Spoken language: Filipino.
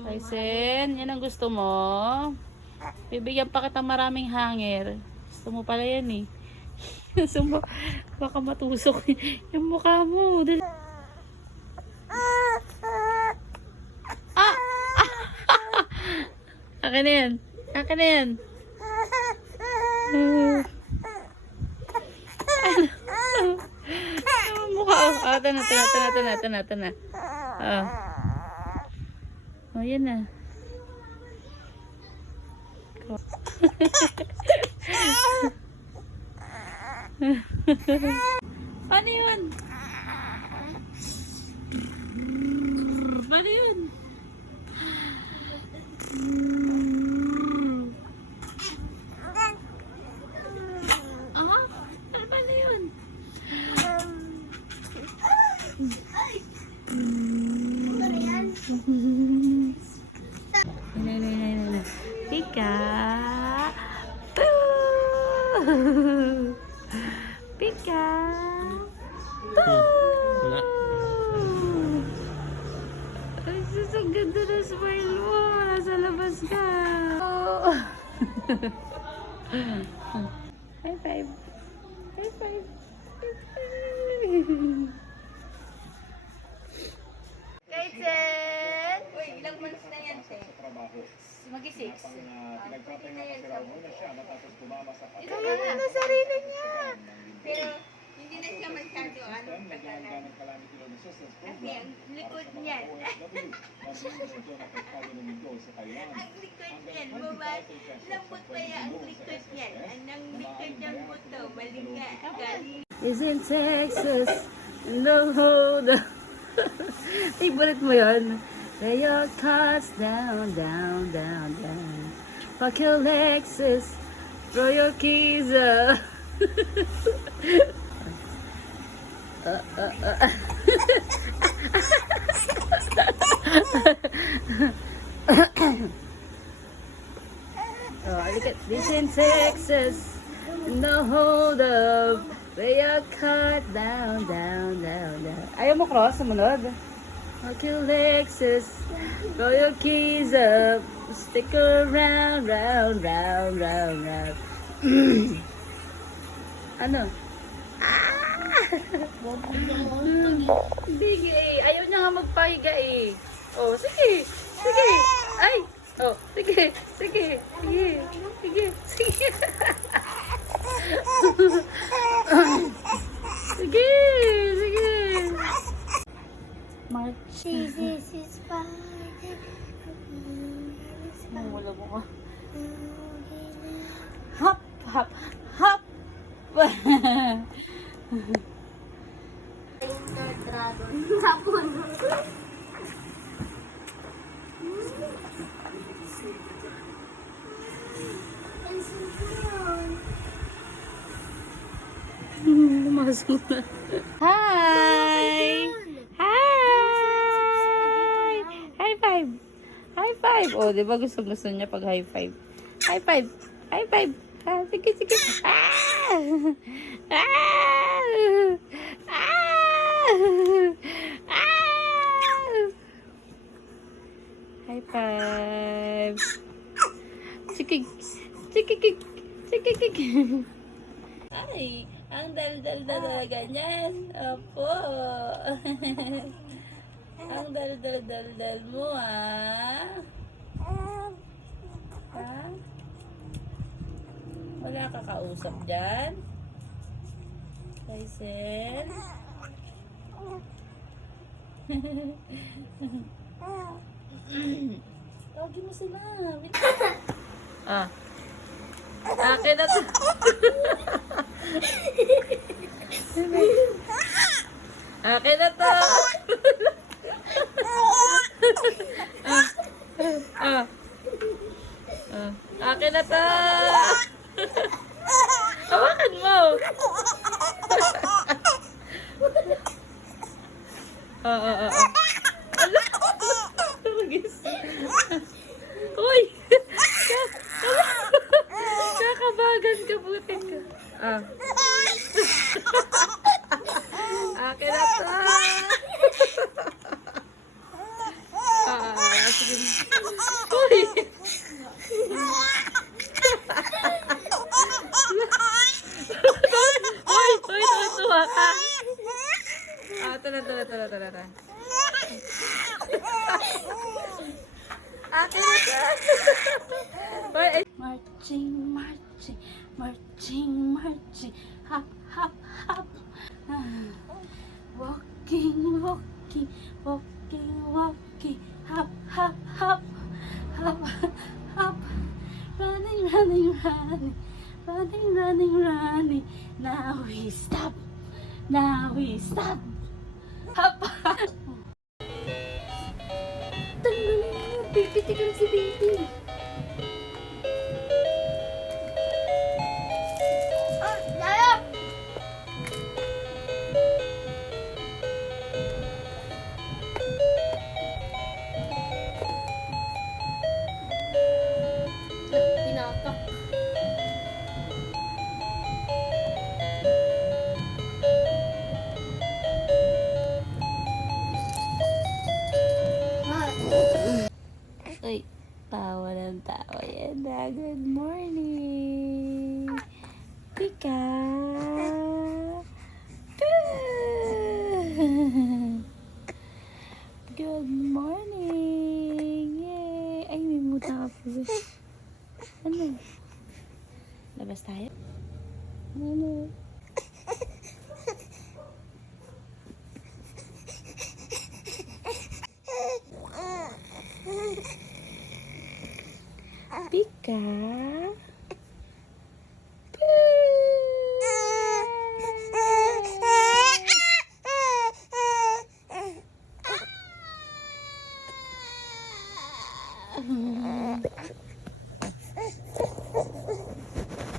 Tyson, yan ang gusto mo? Bibigyan pa kitang maraming hanger. Gusto mo pala yan eh. Gusto mo, baka matusok yung mukha mo. Dali. Ah! Akin na yan. Akin na yan. Mukha. Oh, ito na. Oh, yan na. Paano yun? Paano yun? Paano yun? Pika. Pika. Wala. Ay, sus, ang ganda na smile mo. Nasa labas ka. High five. High five. Kaitsen! Uy, ilang months na yan, te? Mag-6. Kaya na na sarili niya. Pero, hindi na siya masyado, tagalan. Kasi, ang likod niyan. Ang likod niyan, bumay. Lambot pa yan, ang likod niyan. Ang likod niyang buto, malinga. Galing. Is in Texas. No hold up. Favorite mo yun? Lay your cards down. Fuck your Lexus. Throw your keys up. Oh, look at this in Texas. No hold up. Lay your card down. Ayaw mo cross, sumunod. Fuck your Lexus. Throw your keys up. Stick around, round. Ano? Hindi eh. Ayaw niya nga magpahiga eh. Oh, sige. Ay. Oh, sige. Sige. March. This is fine. Wala mo ka. Hop. Dragon. Hapon. Pumasok na. Hi! High five! Oh, di ba gusto niya pag high five? High five! Ah, sige. High five! Sikig! Ay, ang dal-dal talaga niyan. Opo. Ang dal-dal mo, ha? Wala ka kausap dyan? Tyson? Tawagin mo sila. Akin na to. Akin na to. Akin na to. Hawakan mo. Ala. Uy. Kakabagan ka, butik ka. Akin na to. Sige Uy! Uy! Uy! Tuwa ka! Ah, tara. Akin na ka! Uy! Ay! Marching. Hop. Walking. Hop. Running. Now we stop. Hop. Tanggalin mo. Pipitikan si baby. Dayap! Pinapak. Uy, tawa ng tawa yan na. Good morning. Pika. Good morning. Yay. Ay, may muta ka po. Ano? Labas tayo? Ano? Pika.